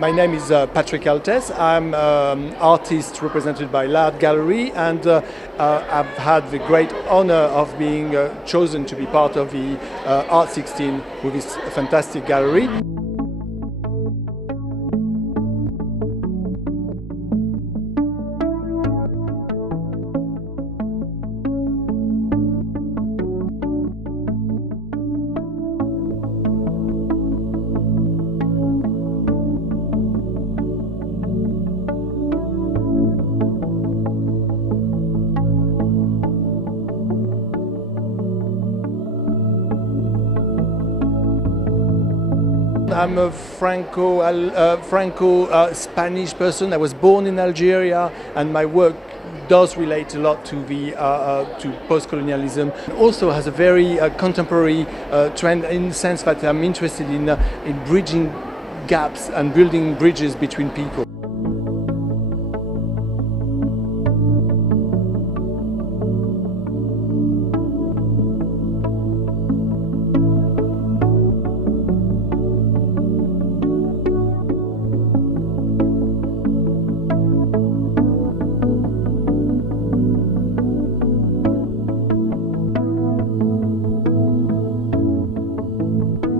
My name is Patrick Altes. I'm artist represented by L'Art Gallery, and I've had the great honor of being chosen to be part of the Art16 with this fantastic gallery. I'm a Franco-Spanish person. I was born in Algeria, and my work does relate a lot to the to post-colonialism. It also has a very contemporary trend in the sense that I'm interested in bridging gaps and building bridges between people.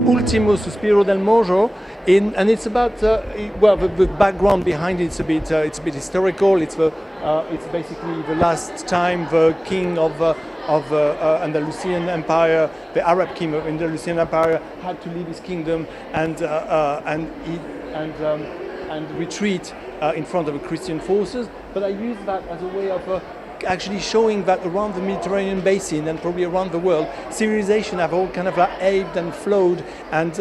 Ultimo Suspiro del Moro, and it's about well, the background behind it. It's a bit historical. It's basically the last time the king of Andalusian Empire, the Arab king of Andalusian Empire, had to leave his kingdom and retreat in front of the Christian forces. But I use that as a way of actually showing that around the Mediterranean basin and probably around the world, civilization have all kind of ebbed and flowed, and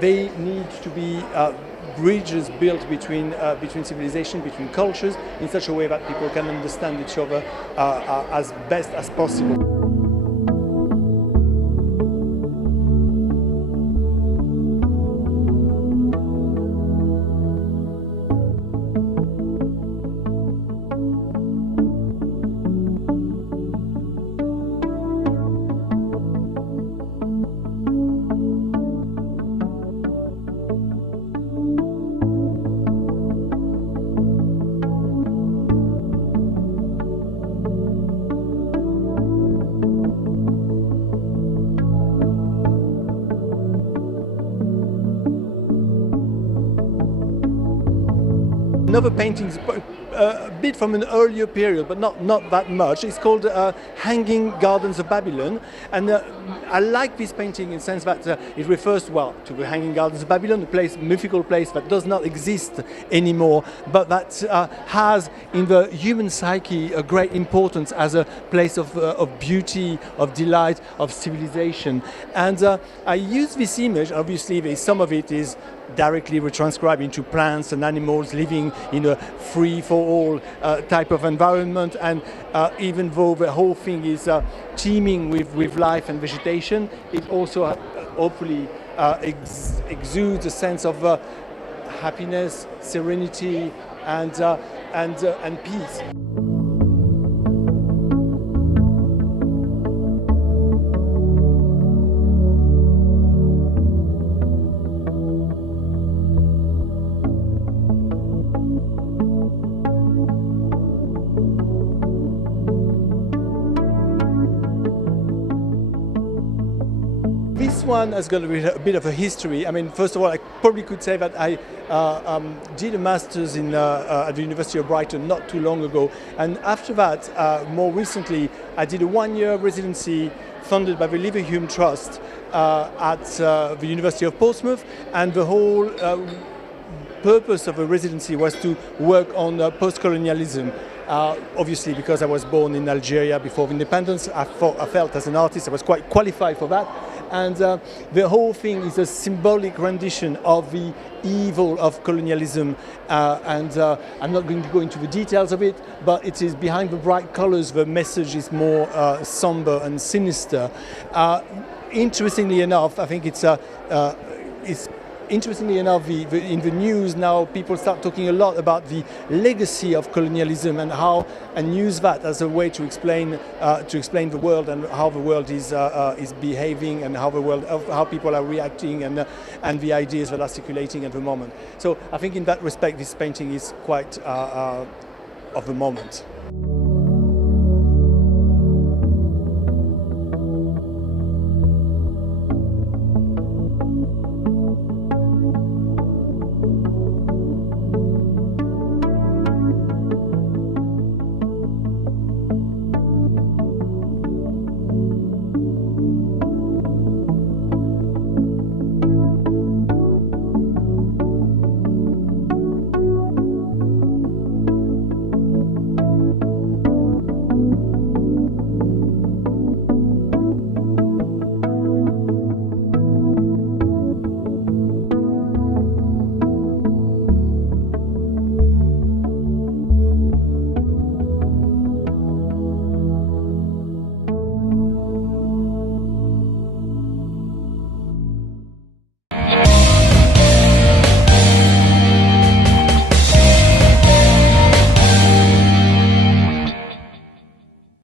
they need to be bridges built between civilization, between cultures, in such a way that people can understand each other as best as possible. Another painting is a bit from an earlier period, but not that much. It's called Hanging Gardens of Babylon, and I like this painting in the sense that it refers to the Hanging Gardens of Babylon, a mythical place that does not exist anymore, but that has in the human psyche a great importance as a place of beauty, of delight, of civilization. And I use this image. Obviously, some of it is directly retranscribed into plants and animals living in a free-for-all type of environment, and even though the whole thing is teeming with life and vegetation, it also hopefully exudes a sense of happiness, serenity, and peace. This one has got a bit of a history. I mean, first of all, I probably could say that I did a master's at the University of Brighton not too long ago, and after that, more recently, I did a one-year residency funded by the Liverhume Trust at the University of Portsmouth, and the whole purpose of the residency was to work on post-colonialism. Obviously, because I was born in Algeria before independence, I felt as an artist I was quite qualified for that. And the whole thing is a symbolic rendition of the evil of colonialism. I'm not going to go into the details of it, but it is behind the bright colors, the message is more somber and sinister. Interestingly enough, I think it's interestingly enough, in the news now, people start talking a lot about the legacy of colonialism and use that as a way to explain the world and how the world is behaving and how people are reacting and the ideas that are circulating at the moment. So I think in that respect, this painting is quite of the moment.